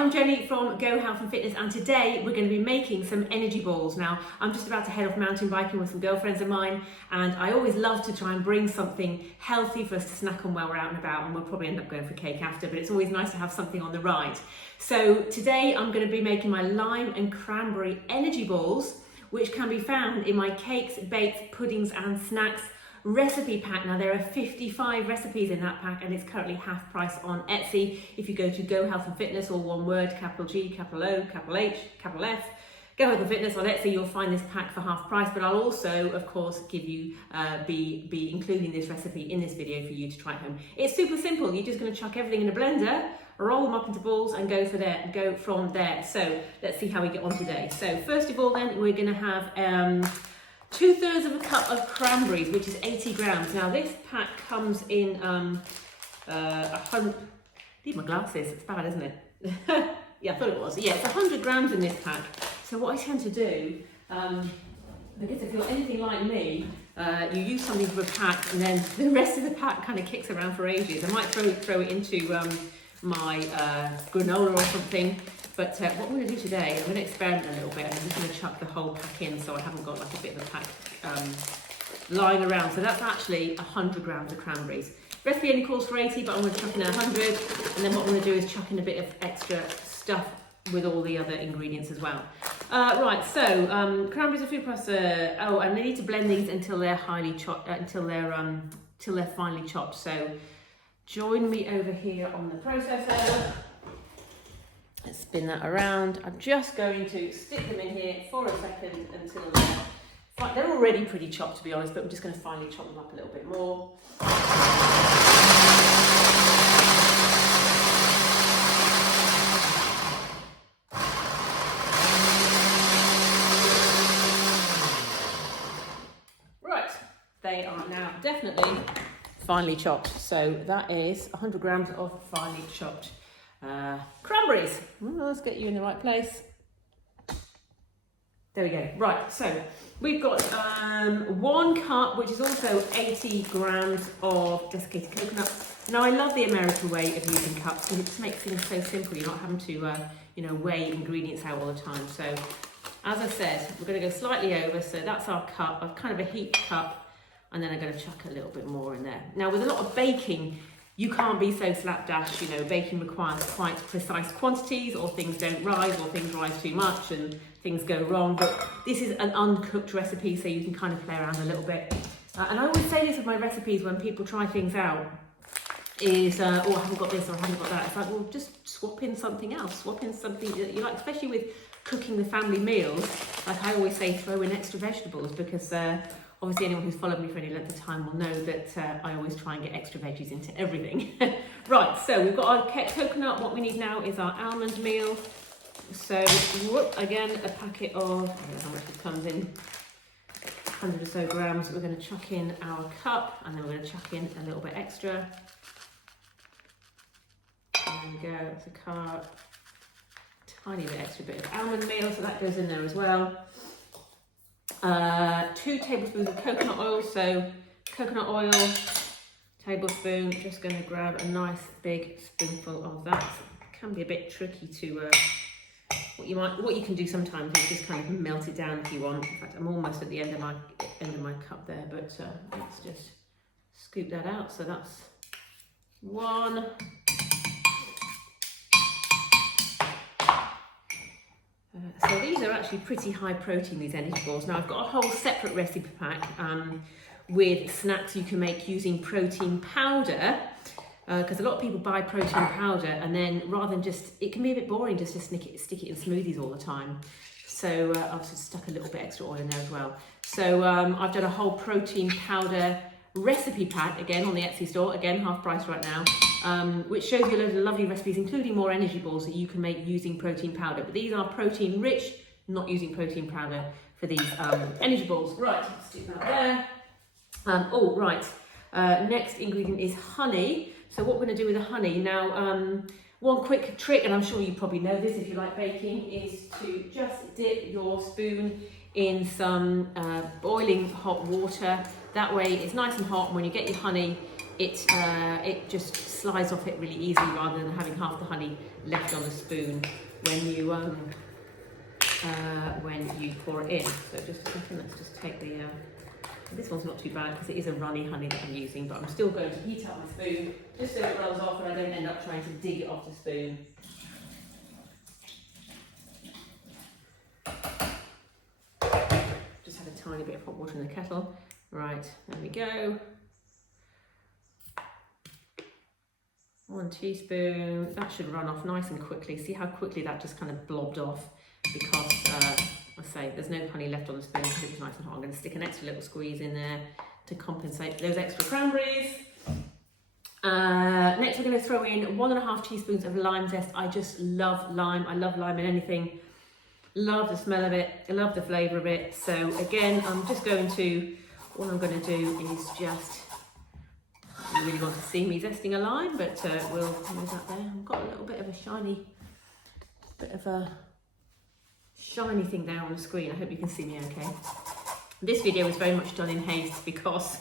I'm Jenny from Go Health and Fitness, and today we're going to be making some energy balls. Now, I'm just about to head off mountain biking with some girlfriends of mine, and I always love to try and bring something healthy for us to snack on while we're out and about, and we'll probably end up going for cake after, but it's always nice to have something on the ride. So today I'm going to be making my lime and cranberry energy balls, which can be found in my cakes, bakes, puddings and snacks recipe pack. Now there are 55 recipes in that pack, and it's currently half price on Etsy. If you go to Go Health and Fitness, all one word, capital G, capital O, capital H, capital F, Go Health and Fitness on Etsy, you'll find this pack for half price. But I'll also, of course, give you be including this recipe in this video for you to try at home. It's super simple. You're just going to chuck everything in a blender, roll them up into balls, and go from there. So let's see how we get on today. So first of all, then we're going to have 2/3 of a cup of cranberries, which is 80 grams. Now this pack comes in 100. Need my glasses. It's bad, isn't it? Yeah, I thought it was. Yeah, it's 100 grams in this pack. So what I tend to do, because if you're anything like me, you use something for a pack, and then the rest of the pack kind of kicks around for ages. I might throw it into my granola or something. But what I'm going to do today, I'm going to experiment a little bit, and I'm just going to chuck the whole pack in so I haven't got like a bit of a pack lying around. So that's actually 100 grams of cranberries. Recipe only calls for 80, but I'm going to chuck in 100, and then what I'm going to do is chuck in a bit of extra stuff with all the other ingredients as well. Right, so cranberries are food processor. Oh, and they need to blend these until they're highly chopped, until they're finely chopped. So join me over here on the processor. Let's spin that around. I'm just going to stick them in here for a second until they're already pretty chopped, to be honest, but I'm just going to finally chop them up a little bit more. Right, they are now definitely finely chopped. So that is 100 grams of finely chopped cranberries. Well, let's get you in the right place. There we go. Right, so we've got 1 cup, which is also 80 grams of desiccated coconut. Now, I love the American way of using cups because it just makes things so simple. You're not having to, weigh ingredients out all the time. So, as I said, we're going to go slightly over. So that's our cup, kind of a heaped cup, and then I'm going to chuck a little bit more in there. Now, with a lot of baking, you can't be so slapdash, baking requires quite precise quantities, or things don't rise, or things rise too much and things go wrong. But this is an uncooked recipe, so you can kind of play around a little bit. And I always say this with my recipes when people try things out, is, oh, I haven't got this or I haven't got that. It's like, well, just swap in something else, swap in something that you like, especially with cooking the family meals. Like I always say, throw in extra vegetables, because obviously anyone who's followed me for any length of time will know that I always try and get extra veggies into everything. Right, so we've got our coconut. What we need now is our almond meal. So again, a packet of, I don't know how much it comes in, 100 or so grams. We're going to chuck in our cup, and then we're going to chuck in a little bit extra. There we go, that's a cup. Tiny bit extra bit of almond meal, so that goes in there as well. 2 tablespoons of coconut oil. So coconut oil, tablespoon. Just going to grab a nice big spoonful of that. It can be a bit tricky to what you can do sometimes is just kind of melt it down if you want. In fact, I'm almost at the end of my cup there, but let's just scoop that out. So that's 1. So these are actually pretty high protein, these energy balls. Now I've got a whole separate recipe pack with snacks you can make using protein powder, because a lot of people buy protein powder, and then rather than it can be a bit boring just to stick it in smoothies all the time. So I've just stuck a little bit extra oil in there as well. So I've done a whole protein powder recipe pack, again on the Etsy store, again half price right now, which shows you a load of lovely recipes, including more energy balls that you can make using protein powder. But these are protein rich, not using protein powder for these energy balls. Right, let's stick that there. Next ingredient is honey. So what we're going to do with the honey now, one quick trick, and I'm sure you probably know this if you like baking, is to just dip your spoon in some boiling hot water. That way it's nice and hot, and when you get your honey, it just slides off it really easily rather than having half the honey left on the spoon when you pour it in. So just a second, let's just take the, this one's not too bad because it is a runny honey that I'm using, but I'm still going to heat up my spoon just so it rolls off and I don't end up trying to dig it off the spoon. Just have a tiny bit of hot water in the kettle. Right, there we go. 1 teaspoon, that should run off nice and quickly. See how quickly that just kind of blobbed off because, I say, there's no honey left on the spoon because it was nice and hot. I'm going to stick an extra little squeeze in there to compensate for those extra cranberries. Next we're going to throw in 1.5 teaspoons of lime zest. I just love lime. I love lime in anything. Love the smell of it. I love the flavour of it. So again, I'm just going to, what I'm going to do is just, you really want to see me zesting a lime, but we'll move that there. I've got a little bit of a shiny thing there on the screen. I hope you can see me okay. This video was very much done in haste because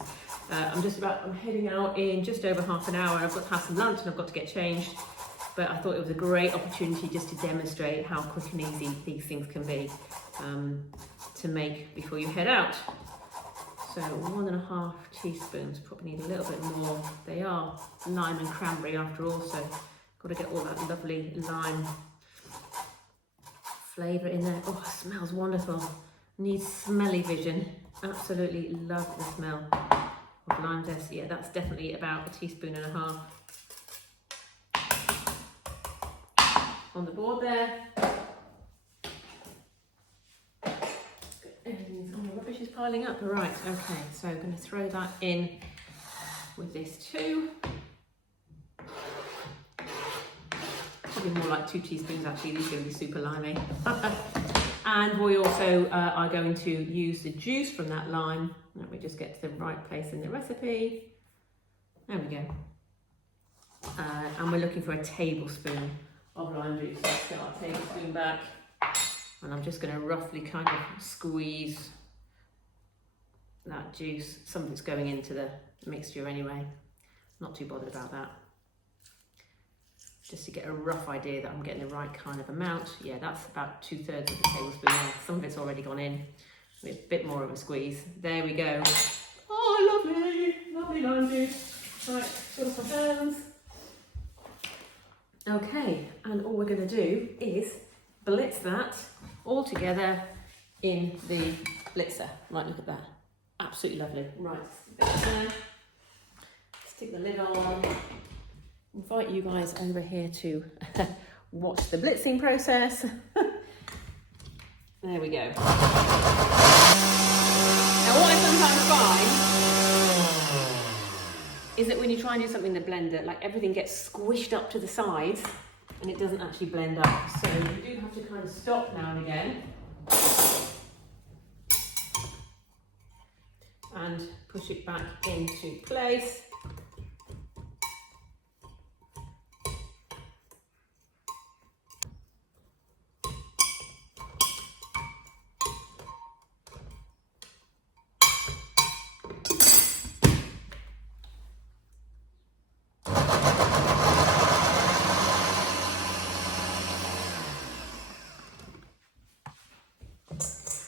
I'm heading out in just over half an hour. I've got to have some lunch and I've got to get changed. But I thought it was a great opportunity just to demonstrate how quick and easy these things can be to make before you head out. So 1.5 teaspoons, probably need a little bit more. They are lime and cranberry after all, so got to get all that lovely lime flavour in there. Oh, it smells wonderful. Needs smelly vision. Absolutely love the smell of lime zest. Yeah, that's definitely about 1.5 teaspoons on the board there. Rubbish is piling up. Right, okay, so I'm going to throw that in with this too. Probably more like 2 teaspoons actually, these are going to be super limey. And we also are going to use the juice from that lime. Let me just get to the right place in the recipe. There we go. And we're looking for a tablespoon of lime juice. So let's get our tablespoon back. And I'm just going to roughly kind of squeeze that juice. Some of it's going into the mixture anyway. Not too bothered about that. Just to get a rough idea that I'm getting the right kind of amount. Yeah, that's about 2/3 of the tablespoon there. Some of it's already gone in. With a bit more of a squeeze. There we go. Oh, lovely, lovely lime juice. Right, fill up my hands. Okay, and all we're going to do is blitz that all together in the blitzer. Right, look at that. Absolutely lovely. Right, stick the lid on. Invite you guys over here to watch the blitzing process. There we go. Now what I sometimes find is that when you try and do something in the blender, like everything gets squished up to the sides and it doesn't actually blend up. So you do have to kind of stop now and again and push it back into place.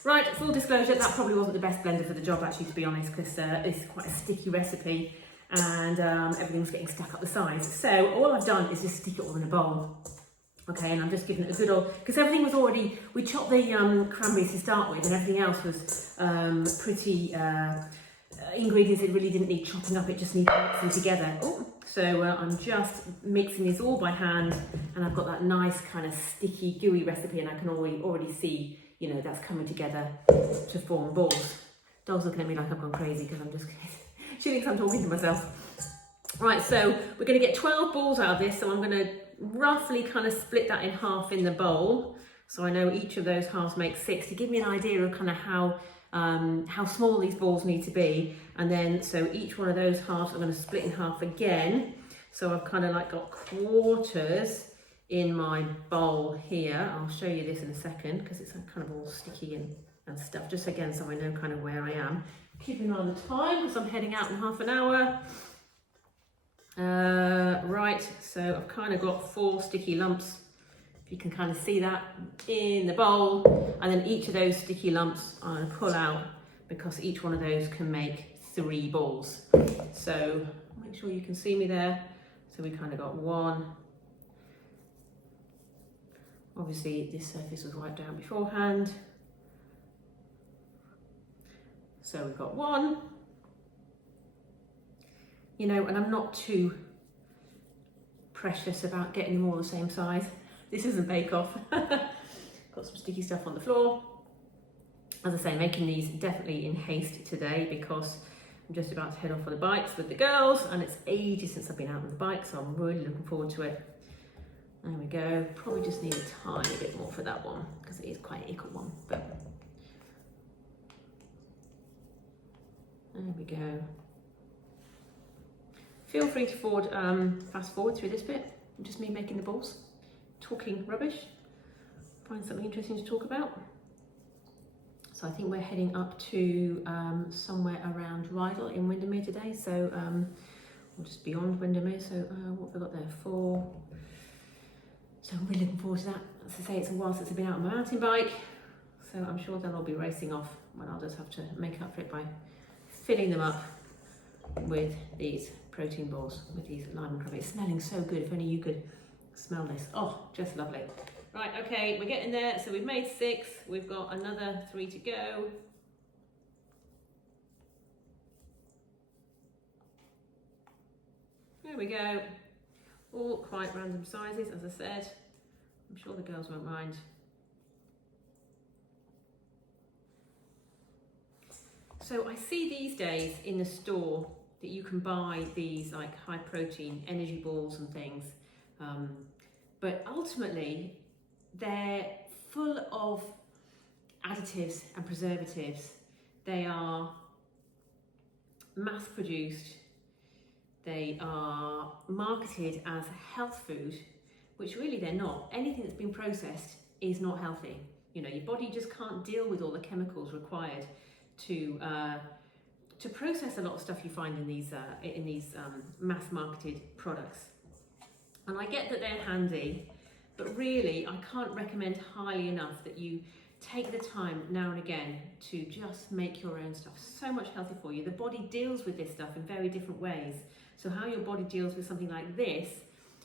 Right, full disclosure, that probably wasn't the best blender for the job actually, to be honest, because it's quite a sticky recipe and everything's getting stuck up the sides. So all I've done is just stick it all in a bowl. Okay, and I'm just giving it a good old, because everything was already, we chopped the cranberries to start with and everything else was pretty ingredients that really didn't need chopping up, it just needed mixing together. Oh, so I'm just mixing this all by hand and I've got that nice kind of sticky, gooey recipe and I can already see, you know, that's coming together to form balls. Dog's looking at me like I've gone crazy because I'm just, she thinks I'm talking to myself. Right, so we're going to get 12 balls out of this, so I'm going to roughly kind of split that in half in the bowl. So I know each of those halves makes 6 to give me an idea of kind of how small these balls need to be. And then, so each one of those halves I'm going to split in half again. So I've kind of like got quarters in my bowl here. I'll show you this in a second because it's kind of all sticky and stuff. Just again, so I know kind of where I am. Keeping on the time because I'm heading out in half an hour. Right, so I've kind of got 4 sticky lumps, if you can kind of see that, in the bowl, and then each of those sticky lumps I'm going to pull out because each one of those can make 3 balls. So make sure you can see me there. So we kind of got 1. Obviously this surface was wiped down beforehand. So we've got 1. You know, and I'm not too precious about getting them all the same size. This isn't Bake Off. Got some sticky stuff on the floor. As I say, making these definitely in haste today because I'm just about to head off on the bikes with the girls, and it's ages since I've been out on the bike, so I'm really looking forward to it. There we go. Probably just need a tiny bit more for that one because it is quite an equal one, but there we go. Feel free to fast forward through this bit, just me making the balls, talking rubbish, find something interesting to talk about. So I think we're heading up to somewhere around Rydal in Windermere today, so we'll just beyond Windermere, so what have I got there, 4. So I'm really looking forward to that. As I say, it's a while since I've been out on my mountain bike, so I'm sure they'll all be racing off when I'll just have to make up for it by filling them up with these protein balls, with these lime and cranberry. It's smelling so good. If only you could smell this. Oh, just lovely. Right, okay, we're getting there. So we've made 6. We've got another 3 to go. There we go. All quite random sizes, as I said. I'm sure the girls won't mind. So I see these days in the store that you can buy these like high protein energy balls and things, but ultimately they're full of additives and preservatives. They are mass produced, they are marketed as health food, which really they're not. Anything that's been processed is not healthy. You know, your body just can't deal with all the chemicals required to process a lot of stuff you find in these mass-marketed products. And I get that they're handy, but really I can't recommend highly enough that you take the time now and again to just make your own stuff. So much healthier for you. The body deals with this stuff in very different ways. So how your body deals with something like this,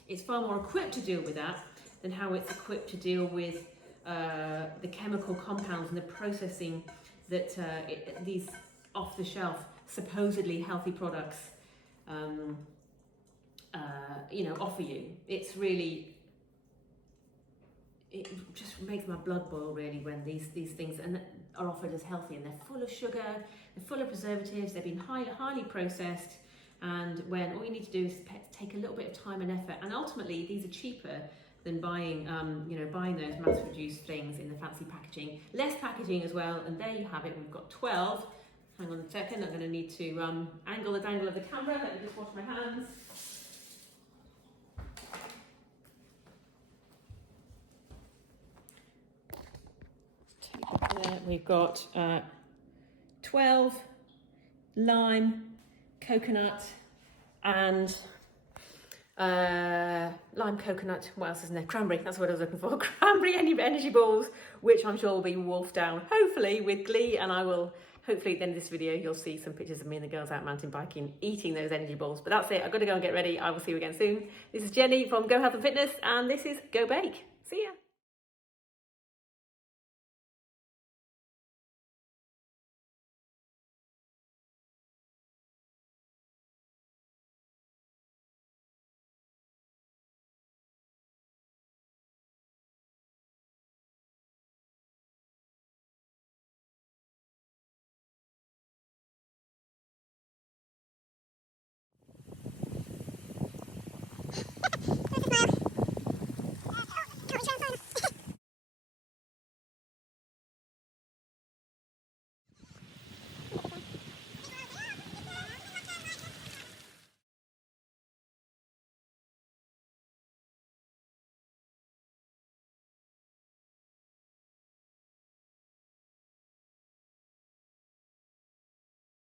it's far more equipped to deal with that than how it's equipped to deal with the chemical compounds and the processing that these off-the-shelf, supposedly healthy products, offer you. It's really, it just makes my blood boil really when these things are offered as healthy, and they're full of sugar, they're full of preservatives, they've been highly processed, and when all you need to do is take a little bit of time and effort, and ultimately these are cheaper than buying those mass-produced things in the fancy packaging. Less packaging as well, and there you have it. We've got 12. Hang on a second, I'm going to need to angle the dangle of the camera. Let me just wash my hands. There we've got 12 lime, coconut, and lime, coconut, what else is in there? Cranberry, that's what I was looking for. Cranberry energy balls, which I'm sure will be wolfed down, hopefully with glee, and I will, hopefully at the end of this video, you'll see some pictures of me and the girls out mountain biking, eating those energy balls. But that's it, I've got to go and get ready. I will see you again soon. This is Jenny from Go Health and Fitness, and this is Go Bake. See ya.